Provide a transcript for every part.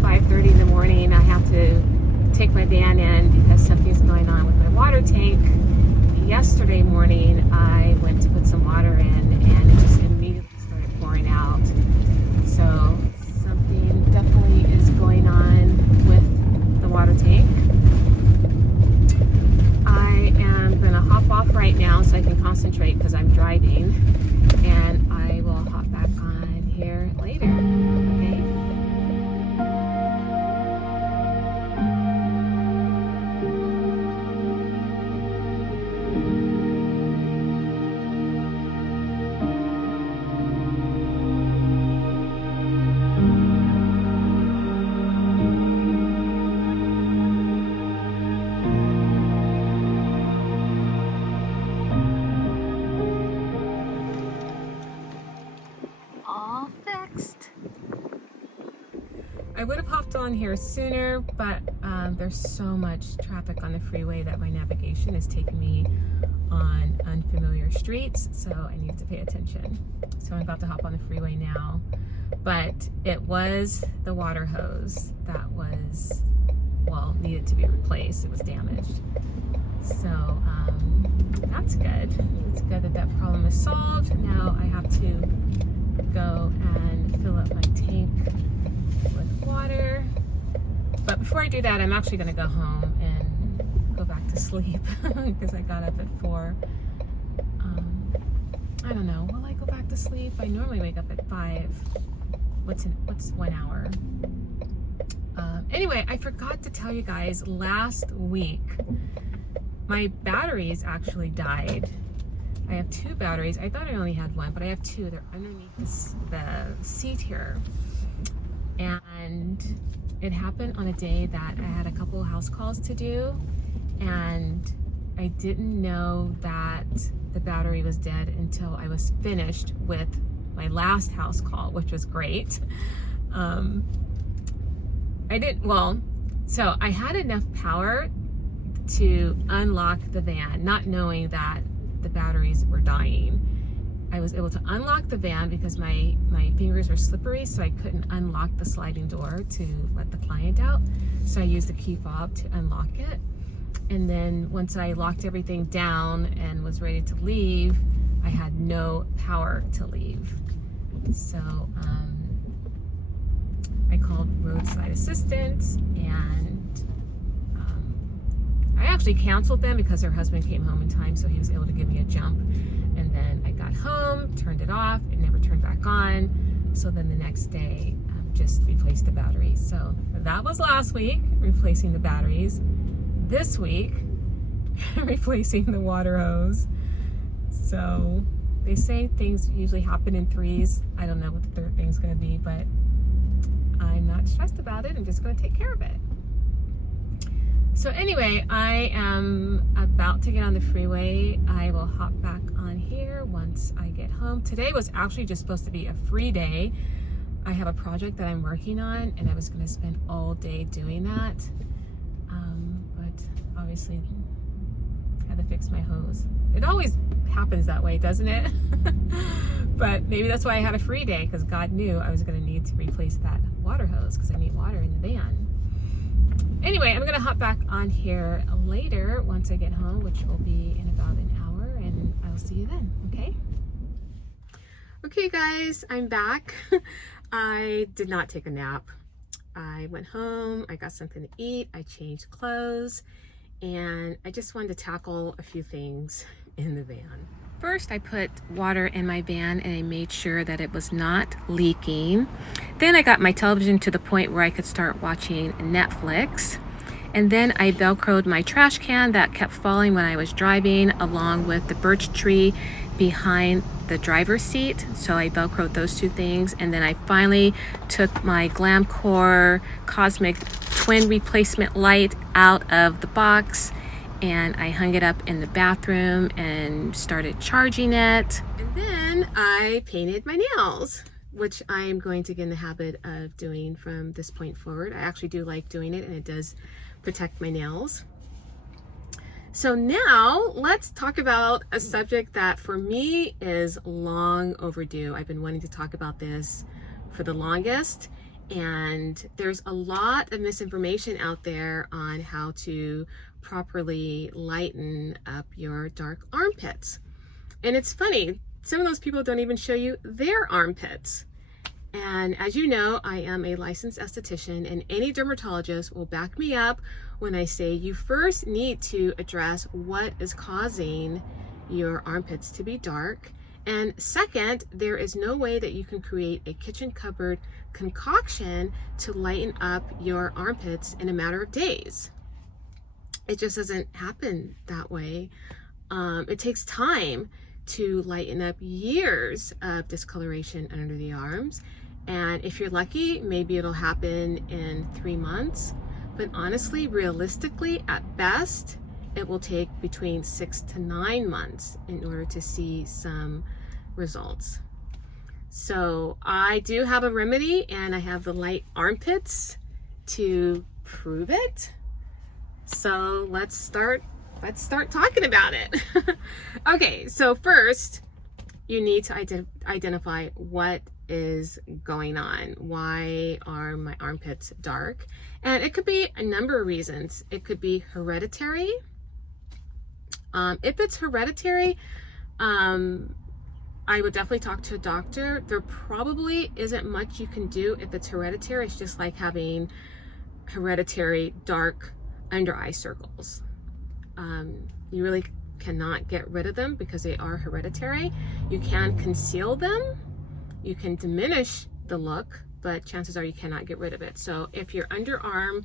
5:30 in the morning. I have to take my van in because something's going on with my water tank. Yesterday morning, I went to put some water in and it just immediately started pouring out. So something definitely is going on with the water tank. I am going to hop off right now so I can concentrate because I'm driving, and I will hop back on here later. Okay? All fixed. I would have hopped on here sooner, but there's so much traffic on the freeway that my navigation is taking me on unfamiliar streets, so I need to pay attention. So I'm about to hop on the freeway now, but it was the water hose that was, well, needed to be replaced. It was damaged. So that's good. It's good that that problem is solved. Now I have to go and fill up my tank with water. But before I do that, I'm actually going to go home and go back to sleep because I got up at 4. I don't know. Will I go back to sleep? I normally wake up at 5. What's 1 hour? Anyway, I forgot to tell you guys, last week my batteries actually died. I have 2 batteries. I thought I only had 1, but I have 2. They're underneath the seat here. And it happened on a day that I had a couple of house calls to do, and I didn't know that the battery was dead until I was finished with my last house call, which was great. So I had enough power to unlock the van, not knowing that the batteries were dying. I was able to unlock the van because my fingers were slippery, so I couldn't unlock the sliding door to let the client out. So I used the key fob to unlock it. And then once I locked everything down and was ready to leave, I had no power to leave. So I called roadside assistance, and I actually canceled them because her husband came home in time, so he was able to give me a jump. And then I got home, turned it off, it never turned back on. So then the next day, just replaced the batteries. So that was last week, replacing the batteries. This week, replacing the water hose. So they say things usually happen in 3s. I don't know what the 3rd thing's gonna be, but I'm not stressed about it. I'm just gonna take care of it. So anyway, I am about to get on the freeway. I will hop back on here once I get home. Today was actually just supposed to be a free day. I have a project that I'm working on, and I was going to spend all day doing that. But obviously, I had to fix my hose. It always happens that way, doesn't it? But maybe that's why I had a free day, because God knew I was going to need to replace that water hose because I need water in the van. Anyway, I'm gonna hop back on here later once I get home, which will be in about an hour, and I'll see you then, okay? Okay guys, I'm back. I did not take a nap. I went home, I got something to eat, I changed clothes, and I just wanted to tackle a few things in the van. First, I put water in my van and I made sure that it was not leaking. Then I got my television to the point where I could start watching Netflix. And then I Velcroed my trash can that kept falling when I was driving, along with the birch tree behind the driver's seat. So I Velcroed those 2 things. And then I finally took my Glamcore Cosmic Twin Replacement Light out of the box, and I hung it up in the bathroom and started charging it. And then I painted my nails, which I'm going to get in the habit of doing from this point forward. I actually do like doing it, and it does protect my nails. So now let's talk about a subject that for me is long overdue. I've been wanting to talk about this for the longest, And there's a lot of misinformation out there on how to properly lighten up your dark armpits. And it's funny, some of those people don't even show you their armpits. And as you know, I am a licensed esthetician, and any dermatologist will back me up when I say you first need to address what is causing your armpits to be dark. And second, there is no way that you can create a kitchen cupboard concoction to lighten up your armpits in a matter of days. It just doesn't happen that way. It takes time to lighten up years of discoloration under the arms. And if you're lucky, maybe it'll happen in 3 months. But honestly, realistically, at best, it will take between 6 to 9 months in order to see some results. So I do have a remedy, and I have the light armpits to prove it. So let's start talking about it. Okay, so first you need to identify what is going on. Why are my armpits dark? And it could be a number of reasons. It could be hereditary. If it's hereditary, I would definitely talk to a doctor. There probably isn't much you can do if it's hereditary. It's just like having hereditary dark under eye circles. You really cannot get rid of them because they are hereditary. You can conceal them. You can diminish the look, but chances are you cannot get rid of it. So if your underarm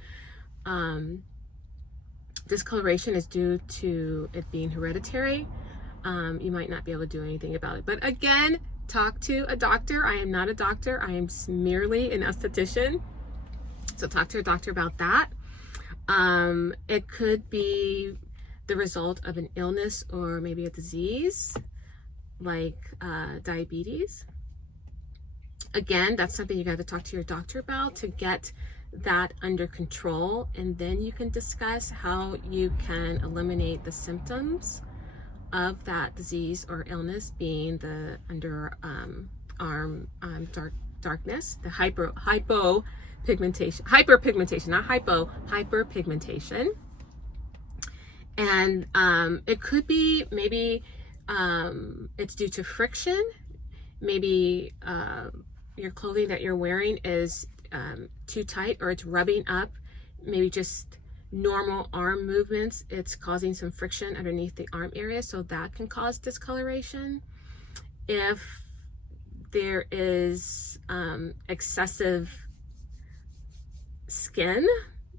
discoloration is due to it being hereditary, you might not be able to do anything about it. But again, talk to a doctor. I am not a doctor. I am merely an esthetician. So talk to a doctor about that. It could be the result of an illness or maybe a disease like diabetes. Again, that's something you got to talk to your doctor about to get that under control, and then you can discuss how you can eliminate the symptoms of that disease or illness, being the underarm darkness, the hyperpigmentation. And it could be maybe it's due to friction. Maybe your clothing that you're wearing is too tight, or it's rubbing up. Maybe just normal arm movements, it's causing some friction underneath the arm area, so that can cause discoloration. If there is excessive skin,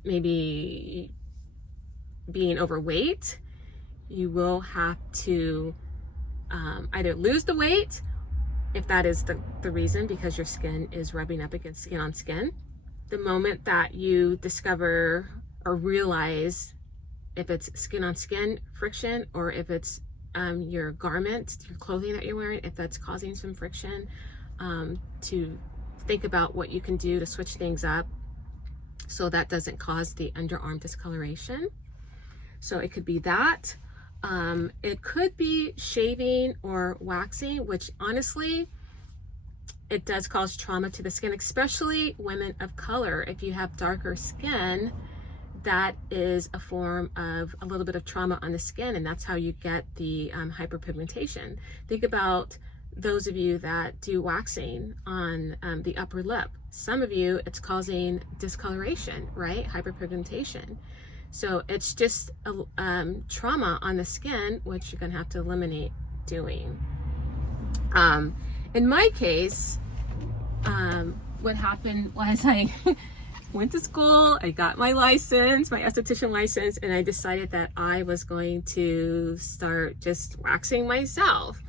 maybe being overweight, you will have to either lose the weight, if that is the reason, because your skin is rubbing up against skin on skin. The moment that you discover or realize if it's skin on skin friction, or if it's your garment, your clothing that you're wearing, if that's causing some friction, to think about what you can do to switch things up so that doesn't cause the underarm discoloration. So it could be that. It could be shaving or waxing, which honestly, it does cause trauma to the skin, especially women of color. If you have darker skin, that is a form of a little bit of trauma on the skin, and that's how you get the hyperpigmentation. Think about those of you that do waxing on the upper lip. Some of you, it's causing discoloration, right? Hyperpigmentation. So it's just a trauma on the skin, which you're gonna have to eliminate doing. In my case, what happened was I went to school, I got my license, my esthetician license, and I decided that I was going to start just waxing myself.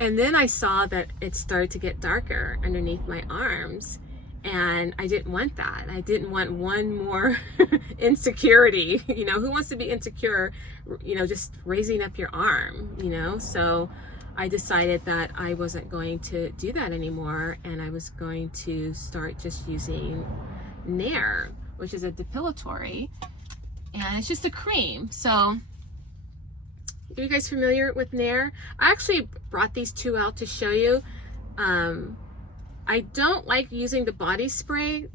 And then I saw that it started to get darker underneath my arms. And I didn't want that. I didn't want one more insecurity. You know, who wants to be insecure, you know, just raising up your arm, you know? So I decided that I wasn't going to do that anymore, and I was going to start just using Nair, which is a depilatory, and it's just a cream. So are you guys familiar with Nair? I actually brought these two out to show you. I don't like using the body spray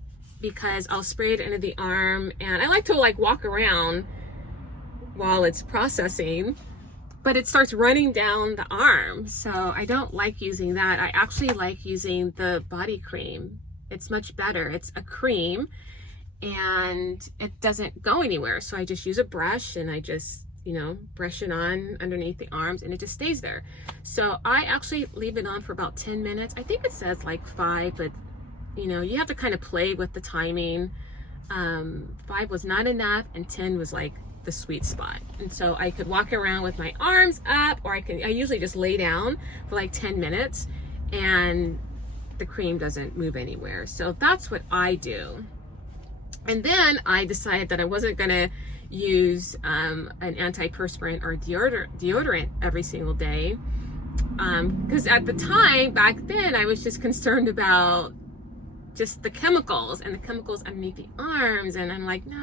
because I'll spray it into the arm, and I like to like walk around while it's processing, but it starts running down the arm. So I don't like using that. I actually like using the body cream. It's much better. It's a cream and it doesn't go anywhere. So I just use a brush and I just, you know, brush it on underneath the arms and it just stays there. So I actually leave it on for about 10 minutes. I think it says like 5, but you know, you have to kind of play with the timing. 5 was not enough and 10 was like the sweet spot. And so I could walk around with my arms up, or I usually just lay down for like 10 minutes and the cream doesn't move anywhere. So that's what I do. And then I decided that I wasn't gonna use an antiperspirant or deodorant every single day. Because at the time, back then, I was just concerned about just the chemicals and the chemicals underneath the arms. And I'm like, no,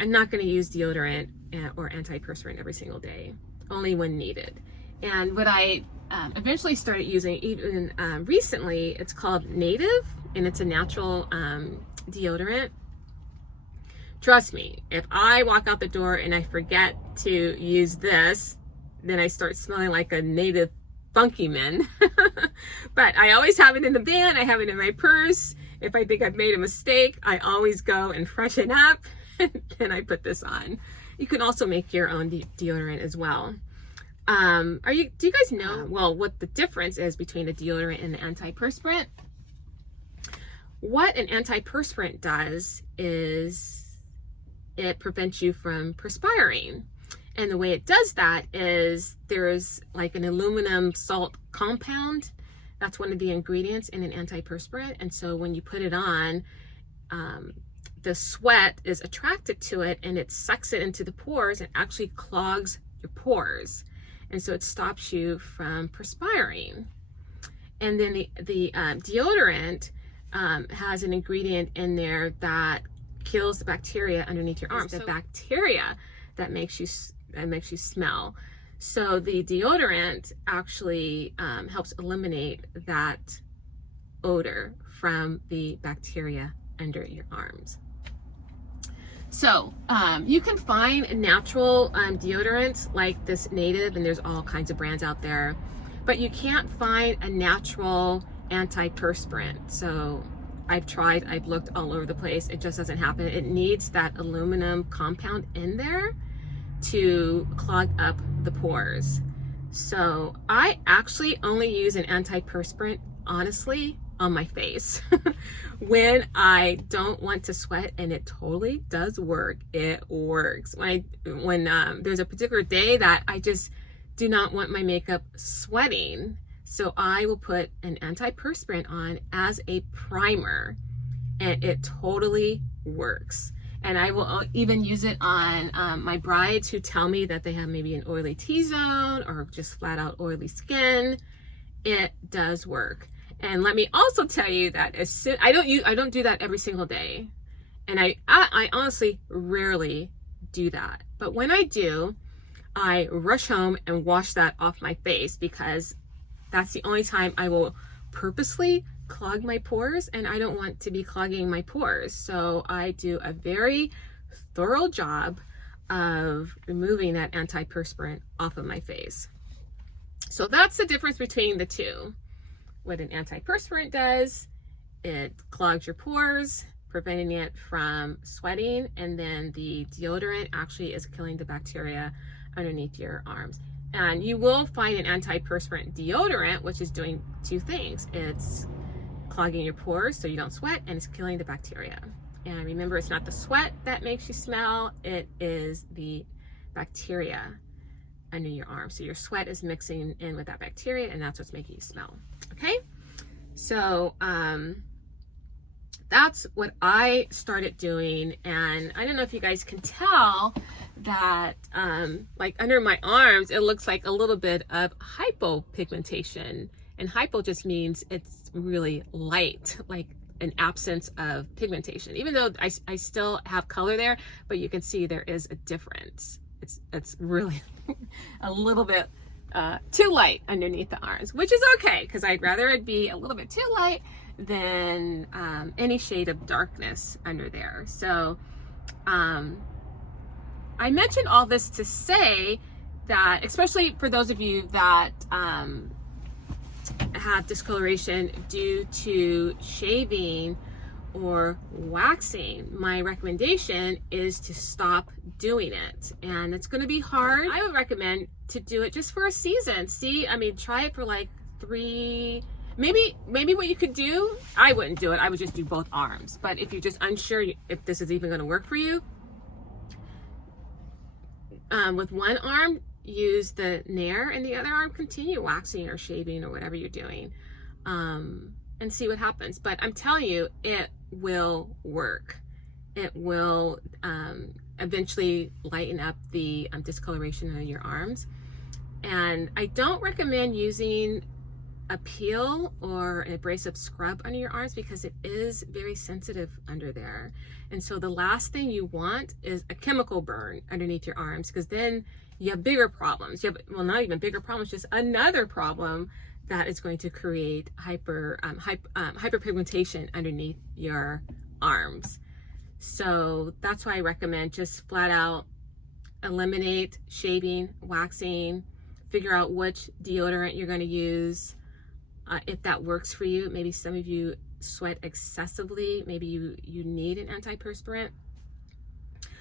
I'm not gonna use deodorant or antiperspirant every single day, only when needed. And what I eventually started using, even recently, it's called Native, and it's a natural deodorant. Trust me, if I walk out the door and I forget to use this, then I start smelling like a native funky man. But I always have it in the van, I have it in my purse. If I think I've made a mistake, I always go and freshen up and I put this on. You can also make your own deodorant as well. Do you guys know, well, what the difference is between a deodorant and an antiperspirant? What an antiperspirant does is it prevents you from perspiring. And the way it does that is there's like an aluminum salt compound. That's one of the ingredients in an antiperspirant. And so when you put it on, the sweat is attracted to it and it sucks it into the pores and actually clogs your pores. And so it stops you from perspiring. And then the deodorant has an ingredient in there that kills the bacteria underneath your arms. The bacteria that makes you smell. So the deodorant actually helps eliminate that odor from the bacteria under your arms. So you can find natural deodorants like this Native, and there's all kinds of brands out there, but you can't find a natural antiperspirant. So I've tried, I've looked all over the place, it just doesn't happen. It needs that aluminum compound in there to clog up the pores. So I actually only use an antiperspirant, honestly, on my face when I don't want to sweat, and it totally does work. It works. When there's a particular day that I just do not want my makeup sweating, so I will put an antiperspirant on as a primer, and it totally works. And I will even use it on my brides who tell me that they have maybe an oily T-zone or just flat out oily skin. It does work. And let me also tell you that I don't do that every single day. And I honestly rarely do that. But when I do, I rush home and wash that off my face, because that's the only time I will purposely clog my pores, and I don't want to be clogging my pores. So I do a very thorough job of removing that antiperspirant off of my face. So that's the difference between the two. What an antiperspirant does, it clogs your pores, preventing it from sweating, and then the deodorant actually is killing the bacteria underneath your arms. And you will find an antiperspirant deodorant which is doing two things. It's clogging your pores so you don't sweat, and it's killing the bacteria. And remember, it's not the sweat that makes you smell, it is the bacteria under your arm. So your sweat is mixing in with that bacteria, and that's what's making you smell. Okay, so that's what I started doing. And I don't know if you guys can tell that like under my arms it looks like a little bit of hypopigmentation, and hypo just means it's really light, like an absence of pigmentation, even though I still have color there, but you can see there is a difference. It's really a little bit too light underneath the arms, which is okay, because I'd rather it be a little bit too light than any shade of darkness under there. So I mentioned all this to say that, especially for those of you that have discoloration due to shaving or waxing, my recommendation is to stop doing it. And it's going to be hard. I would recommend to do it just for a season. Try it for like 3, maybe what you could do, I wouldn't do it, I would just do both arms. But if you're just unsure if this is even going to work for you, with one arm, use the Nair, and the other arm, continue waxing or shaving or whatever you're doing, and see what happens. But I'm telling you, it will work. It will eventually lighten up the discoloration on your arms. And I don't recommend using a peel or an abrasive scrub under your arms because it is very sensitive under there. And so the last thing you want is a chemical burn underneath your arms, because then you have bigger problems. You have, well, not even bigger problems, just another problem that is going to create hyperpigmentation underneath your arms. So that's why I recommend just flat out eliminate shaving, waxing, figure out which deodorant you're going to use. If that works for you. Maybe some of you sweat excessively. Maybe you need an antiperspirant.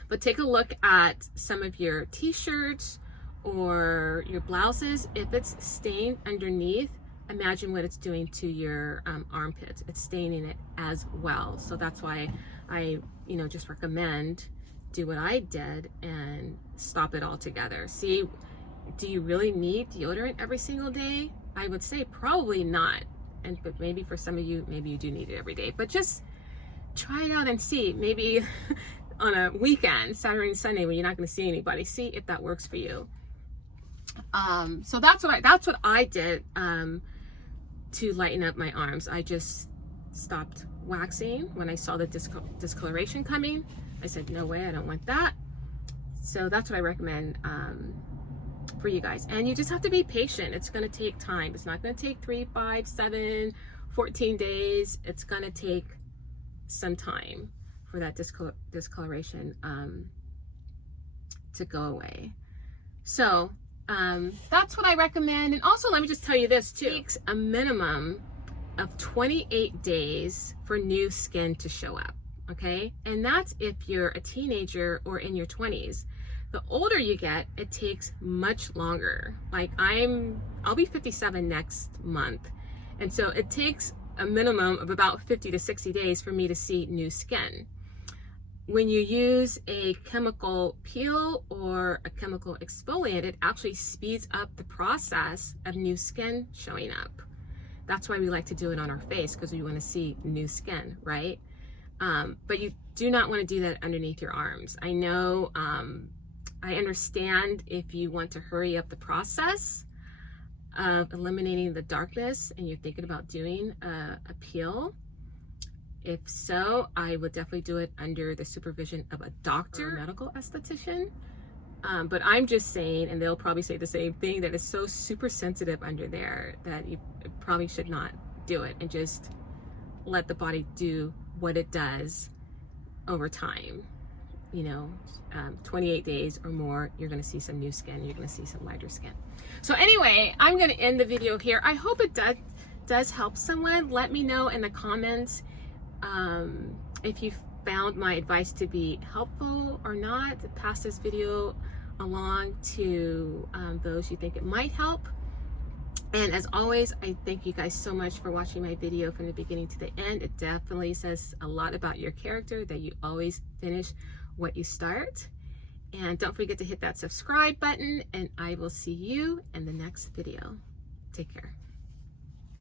But take a look at some of your t-shirts or your blouses. If it's stained underneath, imagine what it's doing to your armpits. It's staining it as well. So that's why I just recommend do what I did and stop it altogether. See, do you really need deodorant every single day? I would say probably not. But maybe for some of you, maybe you do need it every day. But just try it out and see. Maybe on a weekend, Saturday and Sunday, when you're not going to see anybody, see if that works for you. So that's what I did to lighten up my arms. I just stopped waxing when I saw the discoloration coming. I said, no way, I don't want that. So that's what I recommend for you guys. And you just have to be patient. It's going to take time. It's not going to take 3, 5, 7, 14 days. It's going to take some time for that discoloration to go away. So that's what I recommend. And also, let me just tell you this too. It takes a minimum of 28 days for new skin to show up. Okay. And that's if you're a teenager or in your 20s. The older you get, it takes much longer. Like I'll be 57 next month. And so it takes a minimum of about 50 to 60 days for me to see new skin. When you use a chemical peel or a chemical exfoliant, it actually speeds up the process of new skin showing up. That's why we like to do it on our face, because we want to see new skin, right? But you do not want to do that underneath your arms. I know, I understand if you want to hurry up the process of eliminating the darkness and you're thinking about doing a peel. If so, I would definitely do it under the supervision of a doctor, or a medical esthetician. But I'm just saying, and they'll probably say the same thing, that it's so super sensitive under there that you probably should not do it, and just let the body do what it does over time. 28 days or more, you're going to see some new skin. You're going to see some lighter skin. So anyway, I'm going to end the video here. I hope it does help someone. Let me know in the comments if you found my advice to be helpful or not. Pass this video along to those you think it might help. And as always, I thank you guys so much for watching my video from the beginning to the end. It definitely says a lot about your character that you always finish what you start. And don't forget to hit that subscribe button, and I will see you in the next video. Take care.